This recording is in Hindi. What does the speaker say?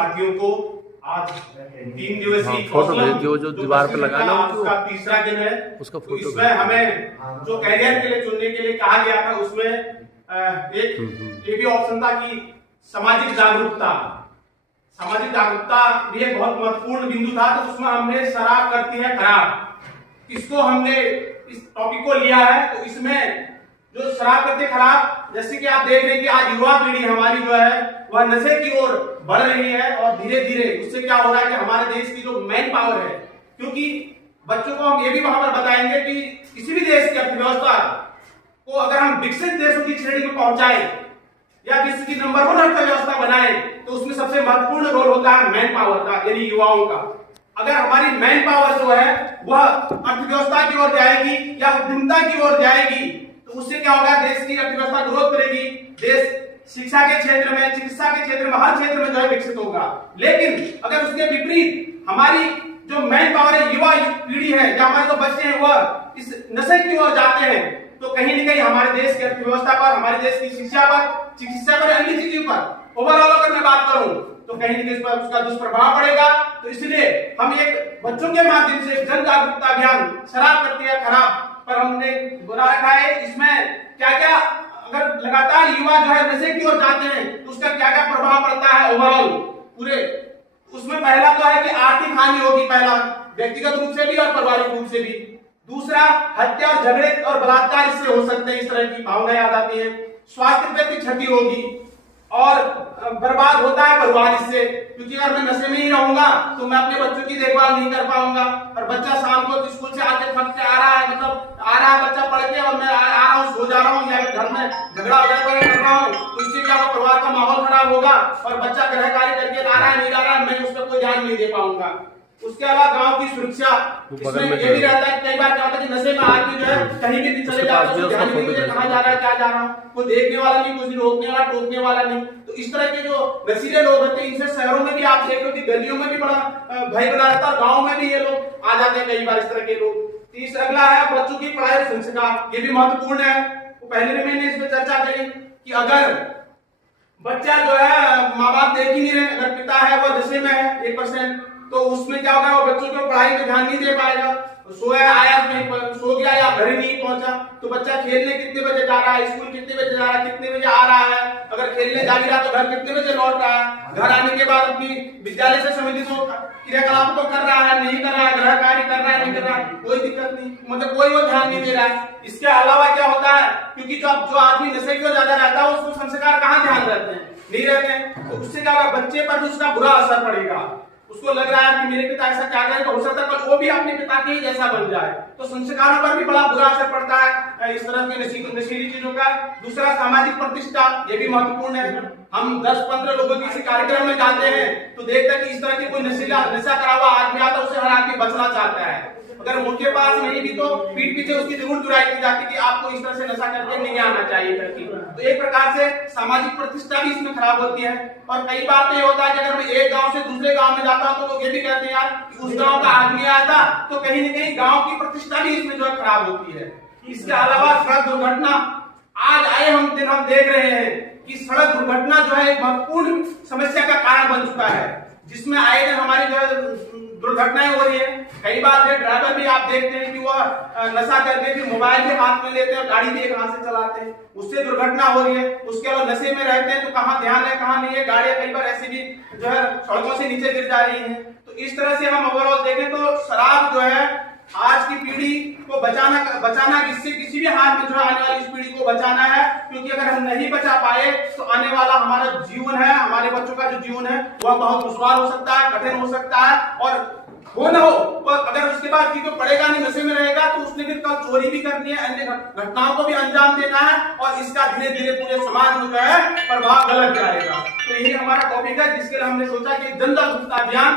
साथियों को आज 3 दिवसीय फोटो भेज दियो जो दीवार पे लगाना उसका तीसरा दिन है। उसका तो फोटो इसमें हमें जो कैरियर के लिए चुनने के लिए कहा गया था उसमें एक ये भी ऑप्शन था कि सामाजिक जागरूकता भी एक बहुत महत्वपूर्ण बिंदु था। तो उसमें हमने शराब करती है खराब, इसको हमने इस टॉपिक को लिया है। तो इसमें जो शराब करते खराब, जैसे कि आप देख रहे हैं कि आज युवा पीढ़ी हमारी जो है वह नशे की ओर बढ़ रही है और धीरे धीरे उससे क्या हो रहा है कि हमारे देश की जो मैन पावर है, क्योंकि बच्चों को हम ये भी वहां पर बताएंगे कि किसी भी देश की अर्थव्यवस्था को अगर हम विकसित देशों की श्रेणी में पहुंचाए या विश्व की नंबर 1 अर्थव्यवस्था बनाए तो उसमें सबसे महत्वपूर्ण रोल होता है मैन पावर का, यानी युवाओं का। अगर हमारी मैन पावर जो है वह अर्थव्यवस्था की ओर जाएगी या उद्यमिता की ओर जाएगी तो उससे क्या होगा, देश की अर्थव्यवस्था ग्रोथ करेगी, देश शिक्षा के क्षेत्र में, चिकित्सा के क्षेत्र में, हर क्षेत्र में जो है विकसित होगा। लेकिन अगर उसके विपरीत हमारी जो मैन पावर है, युवा पीढ़ी है या हमारे जो बच्चे हैं वह इस नशे की ओर जाते हैं तो कहीं न कहीं हमारे देश की अर्थव्यवस्था पर, हमारे देश की शिक्षा पर, चिकित्सा पर, अन्य चीजों पर ओवरऑल अगर मैं बात करूं तो कहीं न कहीं इस पर उसका दुष्प्रभाव पड़ेगा। तो इसलिए हम एक बच्चों के माध्यम से जन जागरूकता अभियान शराब करती है खराब पर हमने बना रखा है। इसमें क्या क्या अगर लगातार युवा जो है नशे की ओर जाते हैं तो उसका क्या क्या प्रभाव पड़ता है ओवरऑल पूरे, उसमें पहला तो है कि आर्थिक हानि होगी, पहला व्यक्तिगत रूप से भी और पारिवारिक रूप से भी। दूसरा, हत्या और झगड़े और बलात्कार इससे हो सकते हैं, इस तरह की भावनाएं आ जाती हैं। स्वास्थ्य पे भी क्षति होगी और बर्बाद होता है परिवार इससे, क्योंकि अगर मैं नशे में ही रहूंगा तो मैं अपने बच्चों की देखभाल नहीं कर पाऊंगा और बच्चा शाम को स्कूल से आके थक के आ रहा है, मतलब आ रहा है बच्चा पढ़ के और मैं आ रहा हूँ, सो जा रहा हूँ या घर में झगड़ा वगैरह कर रहा हूँ तो इससे क्या होगा, परिवार का माहौल खराब होगा और बच्चा गृह कार्य करके आ रहा है नहीं आ रहा है, मैं उस पर कोई ध्यान नहीं दे पाऊंगा। उसके अलावा गांव की सुरक्षा, इसमें ये भी रहता है कई बार क्या होता है कि नशे में आदमी जो है कहीं भी चले जाता है, ध्यान नहीं देता कहां जा रहा है क्या जा रहा हूं, कोई देखने वाला नहीं, कुछ रोकने वाला टोकने वाला नहीं। तो इस तरह के जो नशीले लोग होते हैं इनसे शहरों में भी आप देख लो कि गलियों में भी बड़ा भय बना रहता है, गाँव में भी ये लोग आ जाते हैं कई बार इस तरह के लोग। तीसरा अगला है बच्चों की पढ़ाई और संस्कार, ये भी महत्वपूर्ण है। पहले भी मैंने इस पर चर्चा करी कि अगर बच्चा जो है माँ बाप देख ही नहीं रहे, अगर पिता है वो नशे में है 1%, तो उसमें क्या होगा, वो बच्चों को पढ़ाई में ध्यान नहीं दे पाएगा, सोया आया नहीं, सो गया या घर ही नहीं पहुंचा तो बच्चा खेलने कितने बजे जा रहा है, स्कूल कितने बजे जा रहा है, कितने बजे आ रहा है, अगर खेलने जा भी रहा तो घर कितने बजे लौट रहा है, घर आने के बाद अपनी विद्यालय से संबंधित क्रियाकलाप को कर रहा है नहीं कर रहा है, गृह कार्य कर रहा है नहीं कर रहा है, कोई दिक्कत नहीं, मतलब कोई वो ध्यान नहीं दे रहा है। इसके अलावा क्या होता है, क्योंकि जो आदमी नशे की ओर ज्यादा रहता है उसको संस्कार कहाँ ध्यान रहते हैं, नहीं रहते हैं, तो उससे क्या होगा, बच्चे पर उसका बुरा असर पड़ेगा। उसको लग रहा है कि मेरे पिता ऐसा क्या करें तो हो सकता है कल वो भी अपने पिता के ही जैसा बन जाए, तो संस्कारों पर भी बड़ा बुरा असर पड़ता है इस तरह के नशीली चीजों का। दूसरा, सामाजिक प्रतिष्ठा, ये भी महत्वपूर्ण है। हम 10-15 लोगों के किसी कार्यक्रम में जाते हैं तो देखते हैं कि इस तरह की कोई नशा करा हुआ आदमी आता है, उससे हर आदमी बचना चाहता है, अगर उनके पास नहीं भी तो पीठ पीछे उसकी जरूर दुराई की जाती कि आपको इस तरह से नशा करके नहीं आना चाहिए करके। तो एक प्रकार से सामाजिक प्रतिष्ठा भी इसमें खराब होती है। और कई बार तो ये होता है कि अगर मैं एक गांव से दूसरे गांव में जाता हूं तो लोग ये भी कहते हैं यार कि उस गांव का आदमी आया था, तो कहीं न कहीं गांव की प्रतिष्ठा भी इसमें जो है खराब होती है। इसके अलावा सड़क दुर्घटना, आज आए हम दिन हम देख रहे हैं कि सड़क दुर्घटना जो है एक महत्वपूर्ण समस्या का कारण बन चुका है, जिसमें आए दिन हमारी जो है दुर्घटनाएं हो रही है। कई बार ड्राइवर भी आप देखते हैं कि वो नशा करके फिर मोबाइल भी हाथ में लेते हैं और गाड़ी भी एक हाथ से चलाते हैं, उससे दुर्घटना हो रही है। उसके अलावा नशे में रहते हैं तो कहाँ ध्यान है कहाँ नहीं है, गाड़ियां कई बार ऐसी भी जो है सड़कों से नीचे गिर जा रही हैं। तो इस तरह से हम ओवरऑल देखें तो शराब जो है आज की पीढ़ी को बचाना इससे किसी भी हाथ में जो है आने वाली इस पीढ़ी को बचाना है, क्योंकि अगर हम नहीं बचा पाए तो आने वाला हमारा जीवन है, हमारे बच्चों का जो जीवन है वह बहुत दुश्वार हो सकता है, कठिन हो सकता है। और हो ना हो तो अगर उसके बाद की कोई पड़ेगा नहीं, नशे में रहेगा तो उसने फिर कल चोरी भी करनी है, अन्य घटनाओं को भी अंजाम देना है और इसका धीरे धीरे पूरे समाज में जो है प्रभाव गलत जाएगा। तो यही हमारा टॉपिक है जिसके लिए हमने सोचा कि जन जागरूकता अभियान